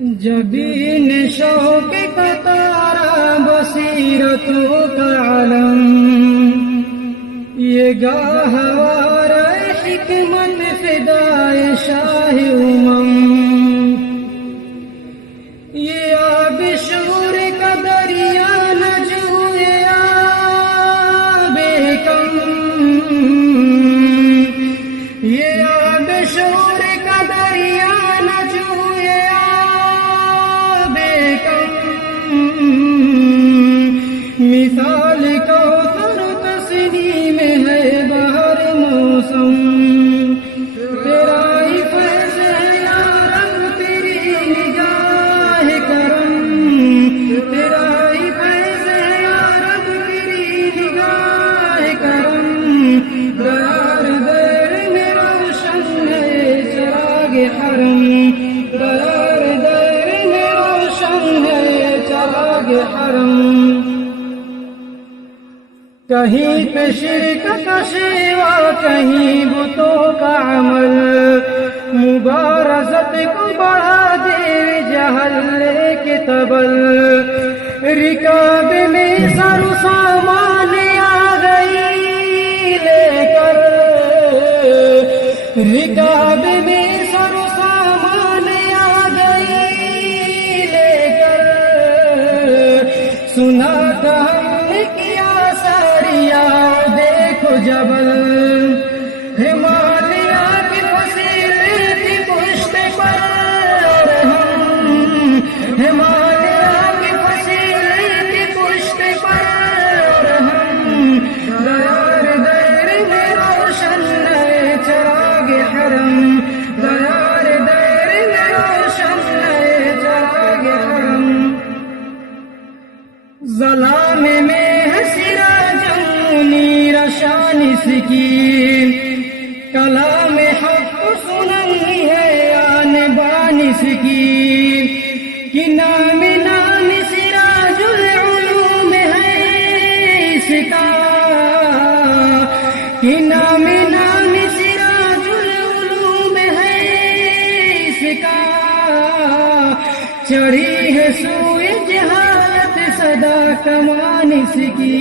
جبین شوق کا تارا بصیرتوں کا علم، یہ گاہوار حکمت فدائے شاہ یہ آب شور کا دریا نہ جوئے آب کم، یہ آب شور کا دریا نہ جوئے آب کم، مثال کوثر تسنیم ہے بہر موسم، تیرا ہی فیض ہے یا رب تیری نگاہ کرم، تیرا ہی فیض ہے یا رب تیری نگاہ کرم، دیار دیر میں روشن ہے چراغ حرم، دیار دیر میں روشن ہے چراغ حرم، کہیں پہ شرک کا شیوا کہیں بتوں کا عمل، مبارزت کو بڑھا دے جہل لے کے تبل، رکاب میں سر سامان آ گئی لے کر، رکاب میں سر سامان آ گئی لے کر، سنا تھا ہم نے کیا ساریا دیکھو جبل، ہمالیہ کی فصیلیں کی پشت پر ہم، ہمالیہ کی فصیلیں کی پشت پر ہم، دیار دیر میں روشن ہے چراغ حرم، دیار دیر میں روشن ہے چراغ حرم، ظلام میں ہے سراج منیر شان سکی، کلام حق سنن ہے آن بانس کی، کہ نام نام سراج العلوم ہے اس کا، کہ نام نام سراج العلوم ہے اس کا، چڑھی ہے سوئے جہالت صدا کمان اس کی،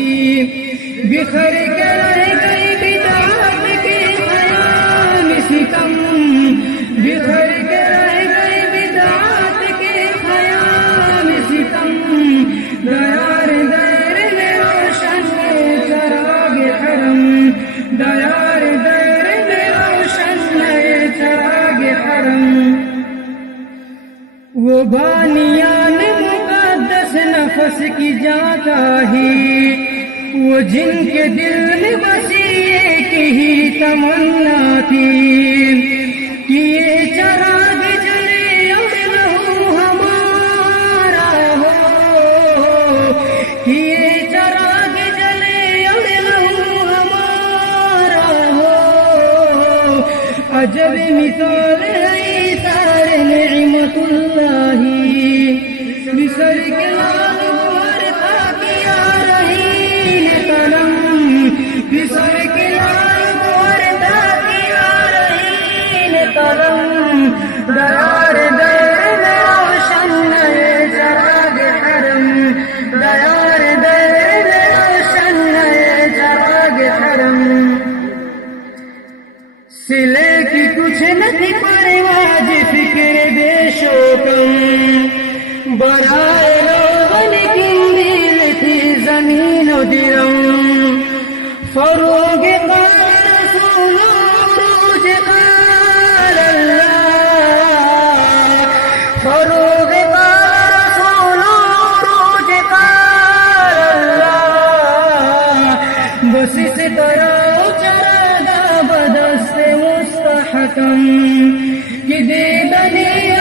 بکھر کے رہ گئی بدعات کے خیام ستم، بکھر کے رہ گئی بدعات کے خیام ستم، دیار دیر میں روشن ہے چراغ حرم، دیار دیر میں روشن ہے چراغ حرم، وہ بانیان مقدس نفس کی جاتا ہی، وہ جن کے دل میں بس ایک ہی تمنا تھی، کہ یہ چراغ جلے اور لہو ہمارا ہو، کہ یہ چراغ جلے اور لہو ہمارا ہو، عجب مثال ہے سارے نعمت اللہ، مصر کے لال گوہر تھا کیا رہی قلم، مصر کے لال گوہر تھا کیا رہی قلم، دیار دیر میں روشن ہے چراغ حرم، دیار دیر میں روشن ہے چراغ حرم، سلے کی کچھ نہیں پرواز فکر بے شوکم، برائے لوگن کی میل تھی زمین و درم، فروغ قال رسول عروج قال اللہ، فروغ قال رسول عروج قال اللہ، بس اس طرح چراغا بدست مستحکم، کہ دے دنیا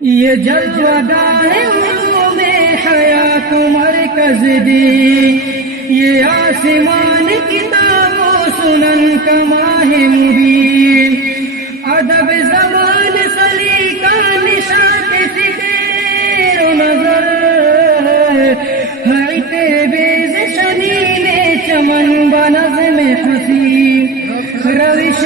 یہ جلوہ گاہ علوم حیات مرکز دی، یہ آسمان کتاب و سنن کا ماہ مبین ادب زبان سلیقہ نشاط فکر و نظر حیط بیز شنین چمن بنظم حسین روش